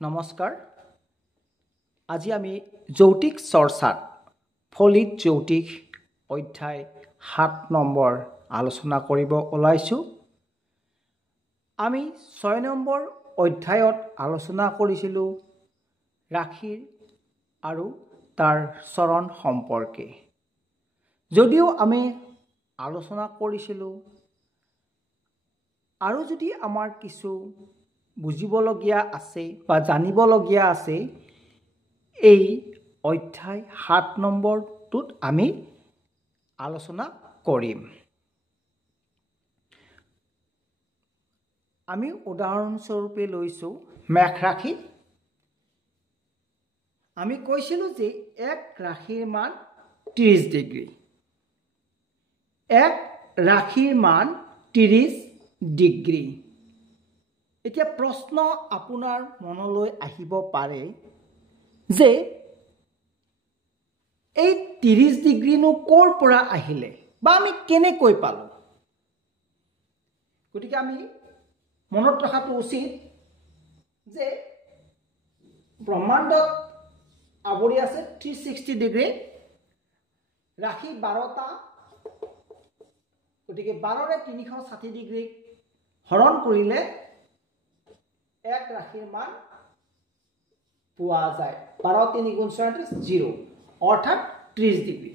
নমস্কাৰ আজি আমি যৌতিক চৰ্চাত ফলিত যৌতিক অধ্যায় 7 নম্বৰ আলোচনা কৰিব ওলাইছো। আমি 6 নম্বৰ অধ্যায়ত আলোচনা কৰিছিলো ৰাশিৰ আৰু তাৰ চৰণ সম্পৰ্কে। যদিও আমি আলোচনা কৰিছিলো আৰু যদি আমাৰ কিছু বুজিবলগীয়া আছে বা জানিবলগীয়া আছে, এই অধ্যায় 7 নম্বৰটোত আমি আলোচনা কৰিম। আমি উদাহৰণস্বৰূপে লৈছো মেষ ৰাশি। আমি কৈছিলো যে এক ৰাশিৰ মান 30 ডিগ্ৰী। এক ৰাশিৰ মান 30 ডিগ্ৰী। এতিয়া প্ৰশ্ন আপোনাৰ মনলৈ আহিব পাৰে যে এই 30 ডিগ্ৰীনো ক'ৰ পৰা আহিলে বা আমি কেনেকৈ পালো। গতিকে আমি মনত ৰখাটো উচিত যে ব্ৰহ্মাণ্ডত আৱৰি আছে 360 ডিগ্ৰী, ৰাশি 12টা, গতিকে 12ৰে 360 ডিগ্ৰী হৰণ কৰিলে এক ৰাশিৰ মান পোৱা যায়। 12 3 গুণ 36 0 অৰ্থাৎ 30 ডিগ্ৰী।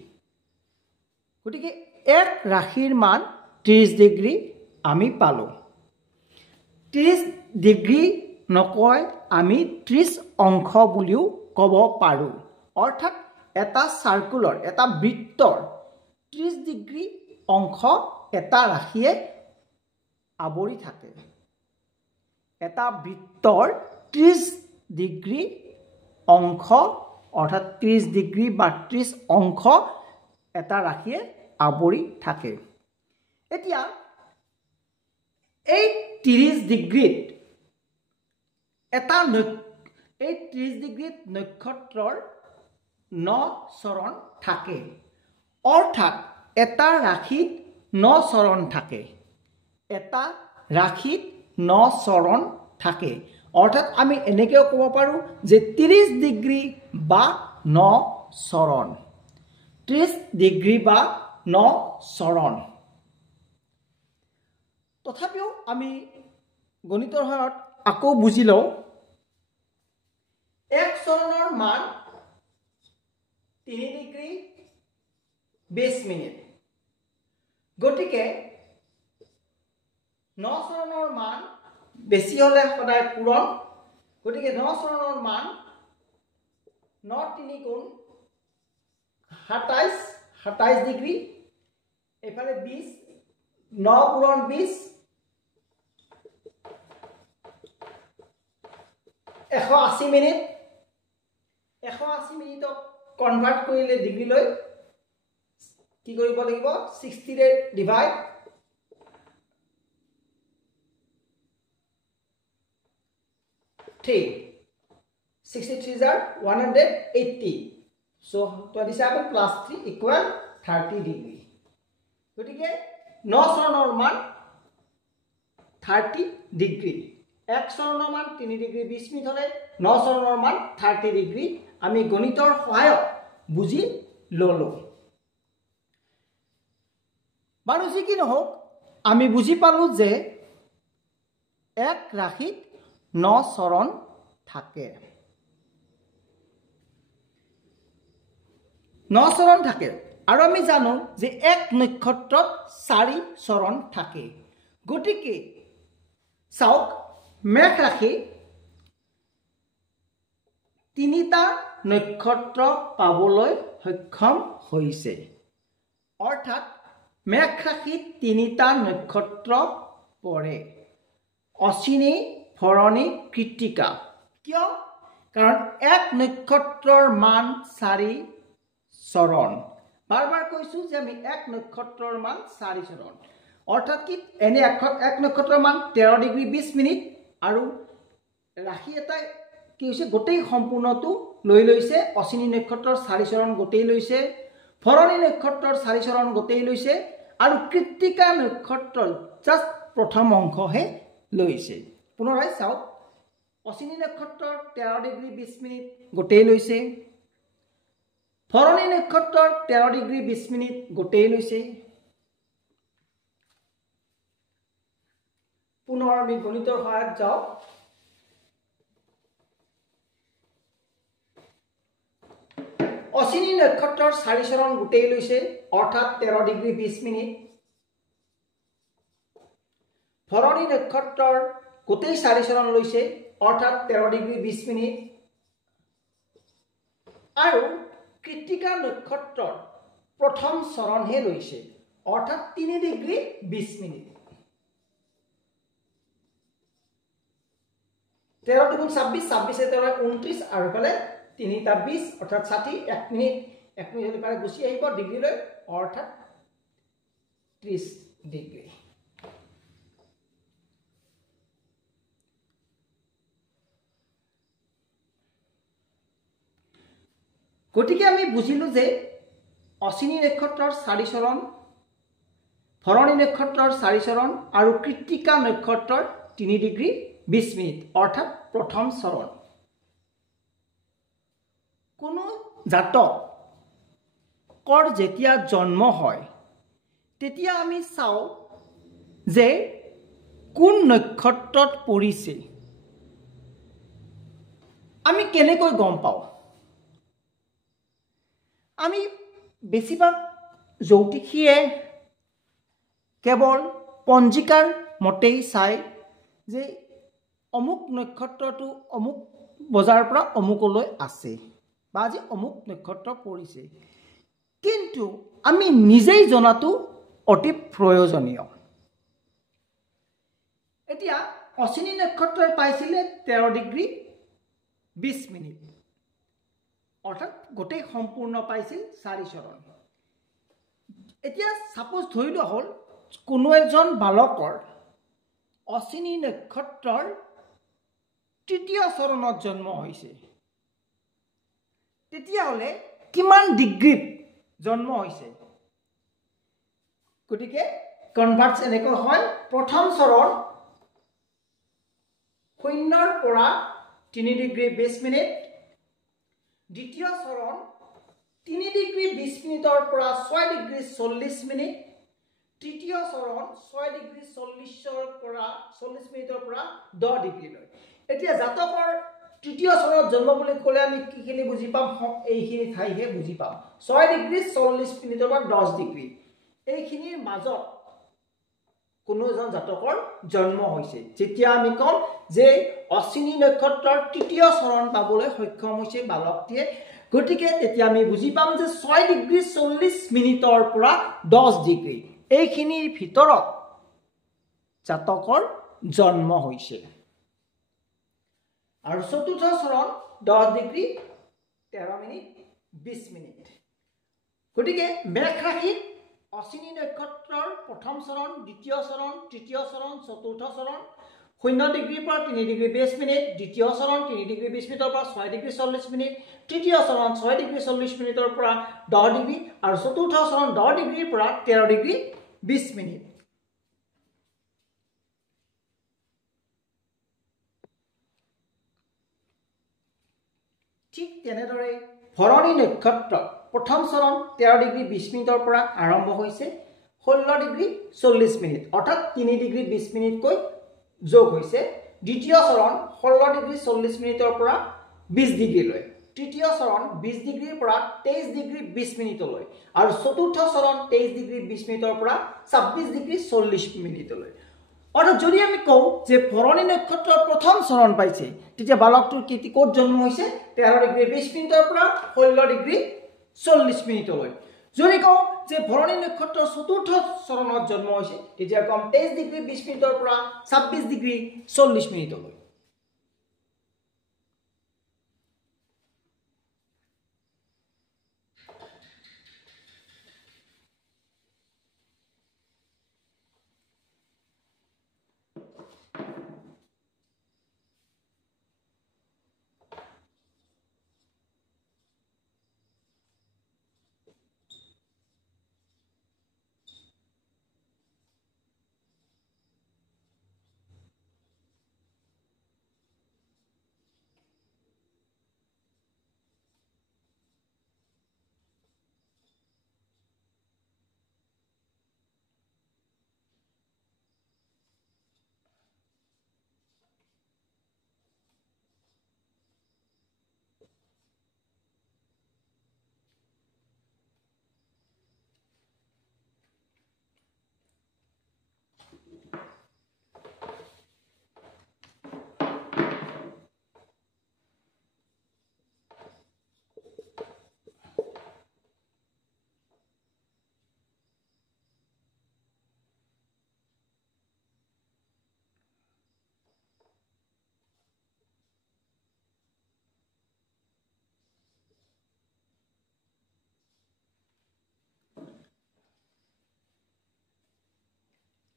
গতিকে এক ৰাশিৰ মান 30 ডিগ্ৰী আমি পালো। 30 ডিগ্ৰী নকয় আমি 30 অংশ বুলিও ক'ব পাৰো। অৰ্থাৎ এটা সাৰ্কুলৰ এটা বৃত্তৰ 30 ডিগ্ৰী অংশ এটা ৰাশিয়ে আৱৰি থাকে। এটা বৃত্তৰ 30 ডিগ্ৰী অংশ অৰ্থাৎ 30 ডিগ্ৰী বা 30 অংশ এটা ৰাশিয়ে আৱৰি থাকে। এতিয়া এই 30 ডিগ্ৰীত এই 30 ডিগ্ৰীত নক্ষত্ৰৰ 9 চৰণ থাকে। অৰ্থাৎ এটা ৰাশিত 9 চৰণ থাকে। এটা ৰাশিত 9 চৰণ থাকে। অৰ্থাৎ আমি এনেকৈও ক'ব পাৰো যে 30 ডিগ্ৰী বা 9 চৰণ। 30 ডিগ্ৰী বা 9 চৰণ। তথাপিও আমি গণিতৰ সহায়ত আকৌ বুজি লওঁ। এক চৰণৰ মান 3 ডিগ্ৰী 20 মিনিট। গতিকে 9 চৰণৰ মান বেছি হলে সদায় পূৰণ। গতিকে 9 চৰণৰ মান 9 3 গুণ 27 ডিগ্ৰী, এইফালে 20, 9 পূৰণ 20, 180 মিনিট। 180 মিনিটক কনভাৰ্ট কৰিলে ডিগ্ৰীলৈ কি কৰিব লাগিব? 60 ৰে divide 3, 63 are 180. So 27 plus 3 equal 30 degree. গতিকে 9 চৰণৰ মান 30 ডিগ্ৰী। এক চৰণৰ মান 3 ডিগ্ৰী 20 মিনিট হলে 9 চৰণৰ মান 30 ডিগ্ৰী আমি গণিতৰ সহায়ত বুজি ললো। বাৰু যি কি নহওক আমি বুজি পালো যে এক ৰাশিত 9 চৰণ থাকে। 9 চৰণ থাকে আৰু আমি জানো যে এক নক্ষত্ৰত 4 চৰণ থাকে। গতিকে চাওক মেষ ৰাশি 3টা নক্ষত্ৰ পাবলৈ সক্ষম হৈছে। অৰ্থাৎ মেষ ৰাশিত 3টা নক্ষত্ৰ পৰে: অশ্বিনী, ভৰণী, কৃত্তিকা। কিয়? কাৰণ এক নক্ষত্ৰৰ মান 4 চৰণ। বাৰ বাৰ কৈছো যে আমি এক নক্ষত্ৰৰ মান 4 চৰণ। অৰ্থাৎ কি এনে এক নক্ষত্ৰৰ মান 13 ডিগ্ৰী 20 মিনিট আৰু ৰাশি এটাই কি হৈছে গোটেই সম্পূৰ্ণটো লৈ লৈছে। অশ্বিনী নক্ষত্ৰৰ 4 চৰণ গোটেই লৈছে, ভৰণী নক্ষত্ৰৰ 4 চৰণ গোটেই লৈছে আৰু কৃত্তিকা নক্ষত্ৰৰ জাষ্ট প্ৰথম অংশহে লৈছে। পুনৰাই চাওক অশ্বিনী নক্ষত্ৰৰ 13 ডিগ্ৰী 20 মিনিট গোটেই লৈছে ভৰণী নক্ষত্ৰৰ 13 ডিগ্ৰী 20 মিনিট গোটেই লৈছে পুনৰ আমি গণিতৰ সহায়ত যাওঁ অশ্বিনী নক্ষত্ৰৰ 4 চৰণ গোটেই লৈছে অৰ্থাৎ 13 ডিগ্ৰী 20 মিনিট ভৰণী নক্ষত্ৰৰ গোটেই 4 চৰণ লৈছে অৰ্থাৎ 13 ডিগ্ৰী 20 মিনিট আৰু কৃত্তিকা নক্ষত্ৰৰ প্ৰথম চৰণহে লৈছে অৰ্থাৎ 3 ডিগ্ৰী 20 মিনিট 13 দুগুণ 26 26 13 29 আৰু ফালে 3 টা 20 অৰ্থাৎ 60 1 মিনিট হলে পাৰে গুছি আহিব ডিগ্ৰী লৈ অৰ্থাৎ 30 ডিগ্ৰী গতিকে আমি বুজিলো যে অশ্বিনী নক্ষত্ৰৰ 4 চৰণ ভৰণী নক্ষত্ৰৰ 4 চৰণ আৰু কৃত্তিকা নক্ষত্ৰৰ 3 ডিগ্ৰী 20 মিনিট অৰ্থাৎ প্ৰথম চৰণ কোনো জাতকৰ যেতিয়া জন্ম হয় তেতিয়া আমি চাও যে কোন নক্ষত্ৰত পৰিছে আমি কেনেকৈ গম পাও আমি বেছিভাগ জ্যোতিষীয়ে কেৱল পঞ্জিকাৰ মতেই চাই যে অমুক নক্ষত্ৰটো অমুক বজাৰৰ পৰা অমুকলৈ আছে বা আজি অমুক নক্ষত্ৰ পৰিছে কিন্তু আমি নিজেই জনাটো অতি প্ৰয়োজনীয় এতিয়া অশ্বিনী নক্ষত্ৰৰ পাইছিলে 13 ডিগ্ৰী 20 মিনিট অৰ্থাৎ গোটেই সম্পূৰ্ণ পাইছিল 4 চৰণ এতিয়া সাপোজ ধৰিলো হল কোনো এজন বালকৰ অশ্বিনী নক্ষত্ৰৰ তৃতীয় চৰণত জন্ম হৈছে তেতিয়া হলে কিমান ডিগ্ৰীত জন্ম হৈছে গতিকে কনভাৰ্টছ এনেকৈ হয় প্ৰথম চৰণ 0 ৰ পৰা 3 ডিগ্ৰী 20 মিনিট দ্বিতীয় চৰণ 3 ডিগ্ৰী 20 মিনিটৰ পৰা 6 ডিগ্ৰী 40 মিনিট তৃতীয় চৰণ 6 ডিগ্ৰী 40 পৰা 40 মিনিটৰ পৰা 10 ডিগ্ৰী লৈ এতিয়া জাতকৰ তৃতীয় চৰণত জন্ম বুলি ক'লে আমি কিখিনি বুজি পাম এইখিনি ঠাইহে বুজি পাম 6 ডিগ্ৰী 40 মিনিটৰ পৰা 10 ডিগ্ৰী এইখিনিৰ মাজত কোনো এজন জাতকৰ জন্ম হৈছে যেতিয়া আমি কম যে অশ্বিনী নক্ষত্ৰৰ তৃতীয় চৰণ পাবলৈ সক্ষম হৈছে বালকটিয়ে গতিকে তেতিয়া আমি বুজি পাম যে 6 ডিগ্ৰী 40 মিনিটৰ পৰা 10 ডিগ্ৰী এইখিনিৰ ভিতৰত জাতকৰ জন্ম হৈছে আৰু চতুৰ্থ চৰণ 10 ডিগ্ৰী 13 মিনিট 20 মিনিট গতিকে মেষ ৰাশিত অশ্বিনী নক্ষত্ৰৰ প্ৰথম চৰণ দ্বিতীয় চৰণ তৃতীয় চৰণ চতুৰ্থ চৰণ 0 ডিগ্ৰীৰ পৰা 3 ডিগ্ৰী 20 মিনিট দ্বিতীয় চৰণ 3 ডিগ্ৰী 20 মিনিটৰ পৰা 6 ডিগ্ৰী 40 মিনিট তৃতীয় চৰণ 6 ডিগ্ৰী 40 মিনিটৰ পৰা 10 ডিগ্ৰী আৰু চতুৰ্থ চৰণ 10 ডিগ্ৰীৰ পৰা 13 ডিগ্ৰী 20 মিনিট ঠিক তেনেদৰে ভৰণী নক্ষত্ৰ প্ৰথম চৰণ 13 ডিগ্ৰী 20 মিনিটৰ পৰা আৰম্ভ হৈছে 16 ডিগ্ৰী 40 মিনিট অৰ্থাৎ 3 ডিগ্ৰী 20 মিনিট কৈ যোগ হৈছে দ্বিতীয় চৰণ 16 ডিগ্ৰী 40 মিনিটৰ পৰা 20 ডিগ্ৰী লৈ তৃতীয় চৰণ 20 ডিগ্ৰীৰ পৰা 23 ডিগ্ৰী 20 মিনিটলৈ আৰু চতুৰ্থ চৰণ 23 ডিগ্ৰী 20 মিনিটৰ পৰা 26 ডিগ্ৰী 40 মিনিটলৈ অৰ্থাৎ যদি আমি কওঁ যে ভৰণী নক্ষত্ৰৰ প্ৰথম চৰণ পাইছে তেতিয়া বালকটোৰ কীৰ্তি ক'ত জন্ম হৈছে 13 ডিগ্ৰী 20 মিনিটৰ পৰা 16 ডিগ্ৰী 40 মিনিটলৈ যদি কওঁ যে ভৰণী নক্ষত্ৰৰ চতুৰ্থ চৰণত জন্ম হৈছে তেতিয়া কম 23 ডিগ্ৰী 20 মিনিটৰ পৰা 26 ডিগ্ৰী 40 মিনিটলৈ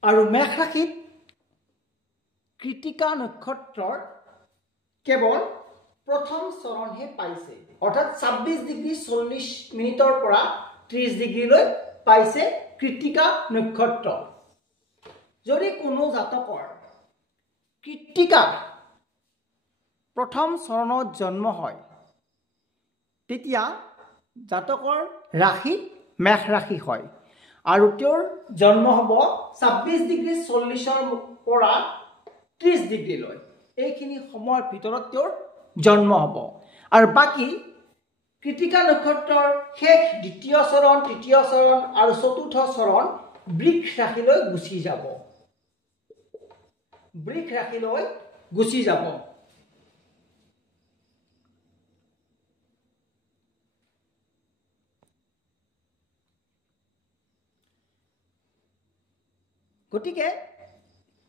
আৰু মেঘ ৰাশিত কৃতিকা নক্ষত্ৰৰ কেৱল প্ৰথম চৰণহে পাইছে, অৰ্থাৎ 26 ডিগ্ৰী 40 মিনিটৰ পৰা 30 ডিগ্ৰীলৈ পাইছে কৃতিকা নক্ষত্ৰ। যদি কোনো জাতকৰ কৃতিকা প্ৰথম চৰণত জন্ম হয়, তেতিয়া জাতকৰ ৰাশি মেঘ ৰাশি হয় আৰু তেওঁৰ জন্ম হ'ব 26 ডিগ্ৰী 40ৰ পৰা 30 ডিগ্ৰীলৈ। এইখিনি সময়ৰ ভিতৰত তেওঁৰ জন্ম হ'ব। আৰু বাকী কৃতিকা নক্ষত্ৰৰ শেষ দ্বিতীয় চৰণ, তৃতীয় চৰণ আৰু চতুৰ্থ চৰণ বৃষ ৰাশিলৈ গুচি যাব। বৃষ ৰাশিলৈ গুচি যাব। গতিকে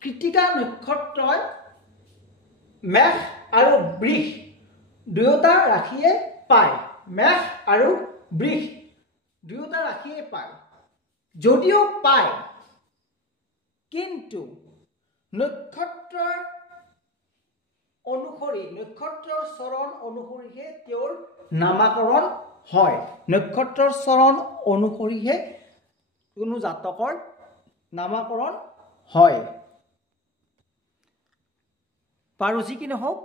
কৃতিকা নক্ষত্ৰই মেঘ আৰু বৃষ দুয়োটা ৰাশিয়ে পায়। মেঘ আৰু বৃষ দুয়োটা ৰাশিয়ে পায়। যদিও পায়, কিন্তু নক্ষত্ৰৰ অনুসৰি, নক্ষত্ৰৰ চৰণ অনুসৰিহে তেওঁৰ নামাকৰণ হয়। নক্ষত্ৰৰ চৰণ অনুসৰিহে কোনো জাতকৰ নামাকৰণ হয়। বাৰু যি কি নহওক,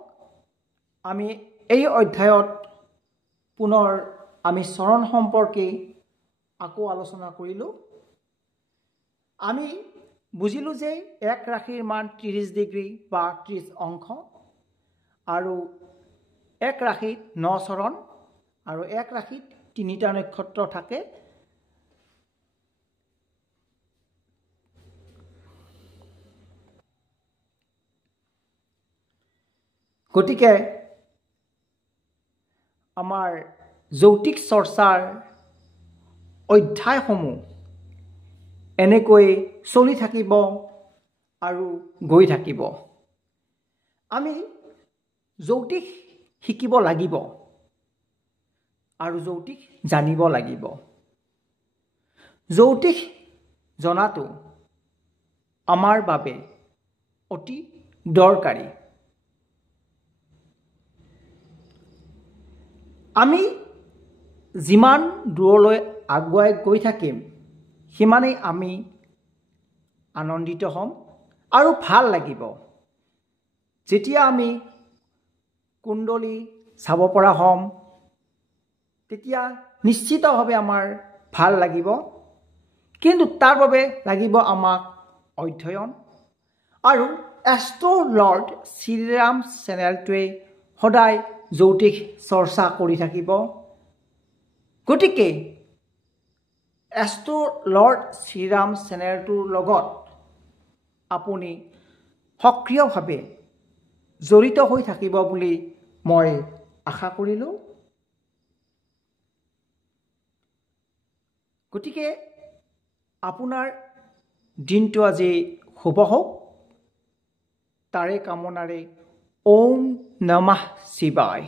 আমি এই অধ্যায়ত পুনৰ আমি চৰণ সম্পৰ্কে আকৌ আলোচনা কৰিলোঁ। আমি বুজিলোঁ যে এক ৰাশিৰ মান 30 ডিগ্ৰী বা 30 অংশ, আৰু এক ৰাশিত 9 চৰণ, আৰু এক ৰাশিত 3টা নক্ষত্ৰ থাকে। গতিকে আমাৰ জ্যোতিষ চৰ্চাৰ অধ্যায়সমূহ এনেকৈ চলি থাকিব আৰু গৈ থাকিব। আমি জ্যোতিষ শিকিব লাগিব আৰু জ্যোতিষ জানিব লাগিব। জ্যোতিষ জনাটো আমাৰ বাবে অতি দৰকাৰী। আমি যিমান দূৰলৈ আগুৱাই গৈ থাকিম, সিমানেই আমি আনন্দিত হ'ম আৰু ভাল লাগিব। যেতিয়া আমি কুণ্ডলী চাব পৰা হ'ম, তেতিয়া নিশ্চিতভাৱে আমাৰ ভাল লাগিব। কিন্তু তাৰ বাবে লাগিব আমাক অধ্যয়ন, আৰু এষ্ট্ৰ লৰ্ড শ্ৰীৰাম চেনেলটোৱে সদায় জ্যোতিষ চৰ্চা কৰি থাকিব। গতিকে এষ্ট্ৰ লৰ্ড শ্ৰীৰাম চেনেলটোৰ লগত আপুনি সক্ৰিয়ভাৱে জড়িত হৈ থাকিব বুলি মই আশা কৰিলোঁ। গতিকে আপোনাৰ দিনটো আজি শুভ হওক, তাৰে কামনাৰে ওম নমঃ শিৱায়।